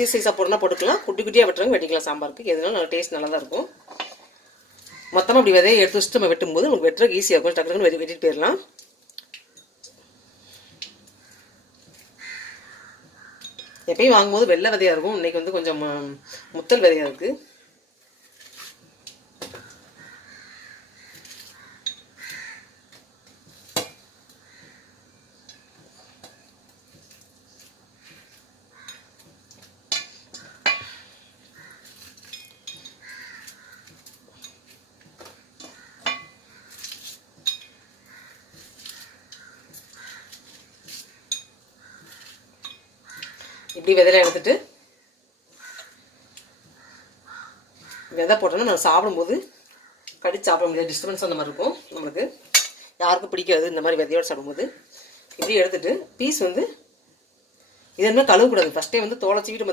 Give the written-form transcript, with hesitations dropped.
பெரிய சைஸாக போடணும்னா போட்டுக்கலாம், குட்டி குட்டியாக வெட்டுறவங்க வெட்டிக்கலாம். சாம்பாருக்கு எதுனாலும் நல்லா டேஸ்ட் நல்லா தான் இருக்கும். மொத்தமாக அப்படி விதையை எடுத்து வச்சுட்டு நம்ம வெட்டும்போது உங்களுக்கு வெட்டுறதுக்கு ஈஸியாக இருக்கும். டக்குன்னு வெட்டிட்டு போயிடலாம். எப்பயும் வாங்கும்போது வெள்ளை விதையாக இருக்கும், இன்றைக்கி வந்து கொஞ்சம் முத்தல் விதையாக இருக்குது. இப்படி விதையெல்லாம் எடுத்துட்டு விதை போட்டோன்னா நம்ம சாப்பிடும்போது கடிச்சு சாப்பிட முடியாது, டிஸ்டர்பன்ஸ் அந்த மாதிரி இருக்கும். நம்மளுக்கு யாருக்கும் பிடிக்காது இந்த மாதிரி விதையோடு சாப்பிடும்போது. இப்படி எடுத்துட்டு பீஸ் வந்து இது என்ன கழுவக்கூடாது. ஃபஸ்ட்டே வந்து தோலை சீவிட்டு